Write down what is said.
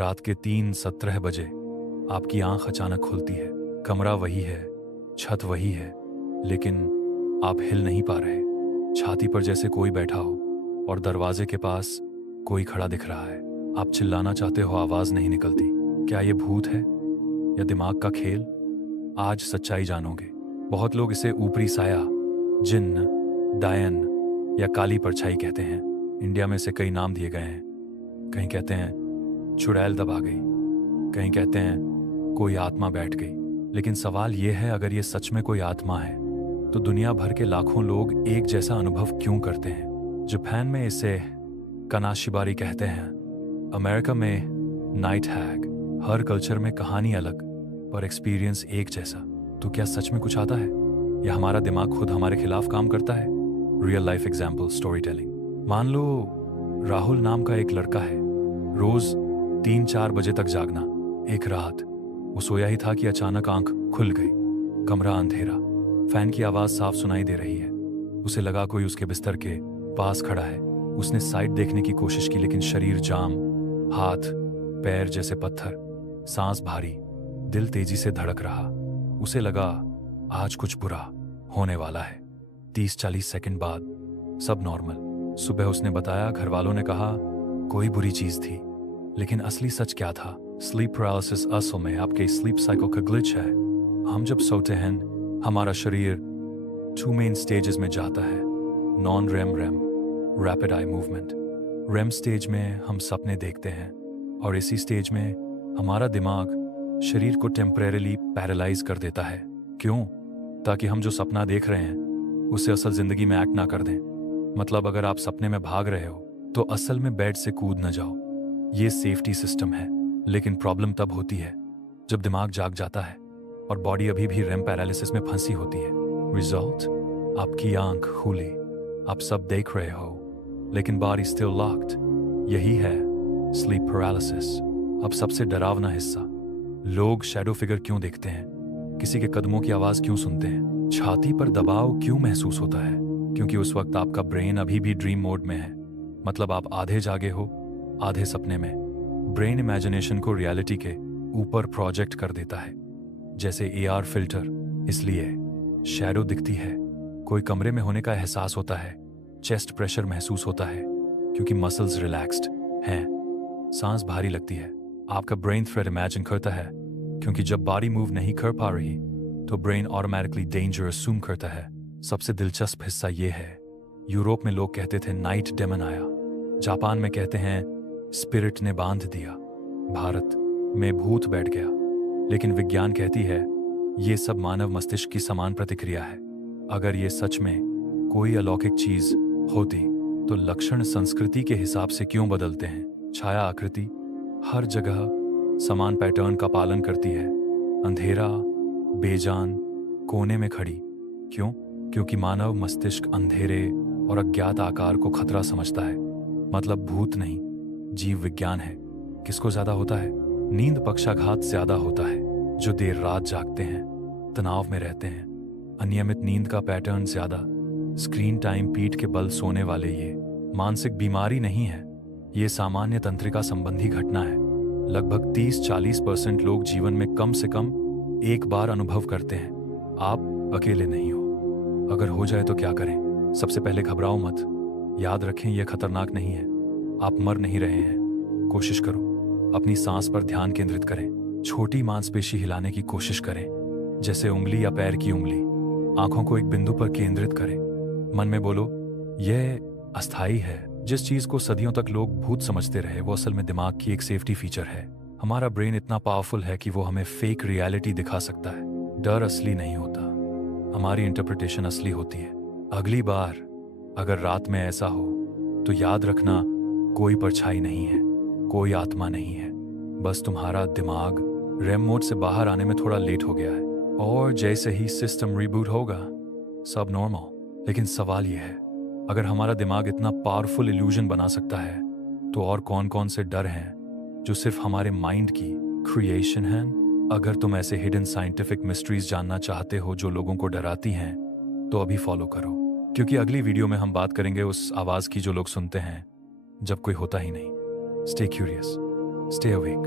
रात के 3:17 बजे आपकी आंख अचानक खुलती है। कमरा वही है, छत वही है, लेकिन आप हिल नहीं पा रहे। छाती पर जैसे कोई बैठा हो और दरवाजे के पास कोई खड़ा दिख रहा है। आप चिल्लाना चाहते हो, आवाज नहीं निकलती। क्या ये भूत है या दिमाग का खेल? आज सच्चाई जानोगे। बहुत लोग इसे ऊपरी साया, जिन्न, डायन या काली परछाई कहते हैं। इंडिया में इसे कई नाम दिए गए हैं। कहीं कहते हैं चुड़ैल दबा गई, कहीं कहते हैं कोई आत्मा बैठ गई। लेकिन सवाल यह है, अगर ये सच में कोई आत्मा है तो दुनिया भर के लाखों लोग एक जैसा अनुभव क्यों करते हैं? जापान में इसे कनाशिबारी कहते हैं, अमेरिका में नाइट हैग। हर कल्चर में कहानी अलग पर एक्सपीरियंस एक जैसा। तो क्या सच में कुछ आता है या हमारा दिमाग खुद हमारे खिलाफ काम करता है? Real life example story telling. मान लो राहुल नाम का एक लड़का है, रोज 3-4 बजे तक जागना। एक रात वो सोया ही था कि अचानक आंख खुल गई। कमरा अंधेरा, फैन की आवाज साफ सुनाई दे रही है। उसे लगा कोई उसके बिस्तर के पास खड़ा है। उसने साइड देखने की कोशिश की, लेकिन शरीर जाम, हाथ पैर जैसे पत्थर, सांस भारी, दिल तेजी से धड़क रहा। उसे लगा आज कुछ बुरा होने वाला है। 30-40 सेकंड बाद सब नॉर्मल। सुबह उसने बताया, घर वालों ने कहा कोई बुरी चीज थी। लेकिन असली सच क्या था? स्लीप पैरालिसिस असल में आपके स्लीप साइकिल का ग्लिच है। हम जब सोते हैं हमारा शरीर 2 मेन स्टेजेस में जाता है, non REM REM, rapid eye movement. REM stage में हम सपने देखते हैं और इसी स्टेज में हमारा दिमाग शरीर को टेम्परेरीली पैरालाइज कर देता है। क्यों? ताकि हम जो सपना देख रहे हैं उसे असल जिंदगी में एक्ट ना कर दें। मतलब अगर आप सपने में भाग रहे हो तो असल में बेड से कूद न जाओ। ये सेफ्टी सिस्टम है। लेकिन प्रॉब्लम तब होती है जब दिमाग जाग जाता है और बॉडी अभी भी रेम पैरालिसिस में फंसी होती है। रिजल्ट, आपकी आंख खुली, आप सब देख रहे हो, लेकिन बॉडी स्टिल लॉक्ड। यही है स्लीप पैरालिसिस। अब सबसे डरावना हिस्सा, लोग शैडो फिगर क्यों देखते हैं? किसी के कदमों की आवाज क्यों सुनते हैं? छाती पर दबाव क्यों महसूस होता है? क्योंकि उस वक्त आपका ब्रेन अभी भी ड्रीम मोड में है। मतलब आप आधे जागे हो, आधे सपने में। ब्रेन इमेजिनेशन को रियलिटी के ऊपर प्रोजेक्ट कर देता है, जैसे AR फिल्टर। इसलिए शैडो दिखती है, कोई कमरे में होने का एहसास होता है, चेस्ट प्रेशर महसूस होता है क्योंकि मसल्स रिलैक्स्ड हैं, सांस भारी लगती है। आपका ब्रेन थ्रेट इमेजिन करता है क्योंकि जब बॉडी मूव नहीं कर पा रही तो ब्रेन ऑटोमेटिकली डेंजर अस्यूम करता है। सबसे दिलचस्प हिस्सा ये है, यूरोप में लोग कहते थे नाइट डेमन आया, जापान में कहते हैं स्पिरिट ने बांध दिया, भारत में भूत बैठ गया। लेकिन विज्ञान कहती है ये सब मानव मस्तिष्क की समान प्रतिक्रिया है। अगर ये सच में कोई अलौकिक चीज होती तो लक्षण संस्कृति के हिसाब से क्यों बदलते हैं? छाया आकृति हर जगह समान पैटर्न का पालन करती है। अंधेरा, बेजान, कोने में खड़ी। क्यों? क्योंकि मानव मस्तिष्क अंधेरे और अज्ञात आकार को खतरा समझता है। मतलब भूत नहीं, जीव विज्ञान है। किसको ज्यादा होता है? नींद पक्षाघात ज्यादा होता है, जो देर रात जागते हैं, तनाव में रहते हैं। अनियमित नींद का पैटर्न ज्यादा, स्क्रीन टाइम, पीठ के बल सोने वाले। ये मानसिक बीमारी नहीं है, ये सामान्य तंत्रिका संबंधी घटना है। लगभग 30-40% लोग जीवन में कम से कम एक बार अनुभव करते हैं। आप अकेले नहीं हो। अगर हो जाए तो क्या करें? सबसे पहले घबराओ मत। याद रखें यह खतरनाक नहीं है, आप मर नहीं रहे हैं। कोशिश करो, अपनी सांस पर ध्यान केंद्रित करें। छोटी मांसपेशी हिलाने की कोशिश करें, जैसे उंगली या पैर की उंगली। आंखों को एक बिंदु पर केंद्रित करें। मन में बोलो यह अस्थाई है। जिस चीज को सदियों तक लोग भूत समझते रहे वो असल में दिमाग की एक सेफ्टी फीचर है। हमारा ब्रेन इतना पावरफुल है कि वो हमें फेक रियलिटी दिखा सकता है। डर असली नहीं होता, हमारी इंटरप्रिटेशन असली होती है। अगली बार अगर रात में ऐसा हो तो याद रखना, कोई परछाई नहीं है, कोई आत्मा नहीं है, बस तुम्हारा दिमाग रेम मोड से बाहर आने में थोड़ा लेट हो गया है। और जैसे ही सिस्टम रिबूट होगा सब नॉर्मल। लेकिन सवाल यह है, अगर हमारा दिमाग इतना पावरफुल इल्यूजन बना सकता है तो और कौन कौन से डर हैं जो सिर्फ हमारे माइंड की क्रिएशन है? अगर तुम ऐसे हिडन साइंटिफिक मिस्ट्रीज जानना चाहते हो जो लोगों को डराती हैं तो अभी फॉलो करो, क्योंकि अगली वीडियो में हम बात करेंगे उस आवाज की जो लोग सुनते हैं जब कोई होता ही नहीं। Stay curious, stay awake.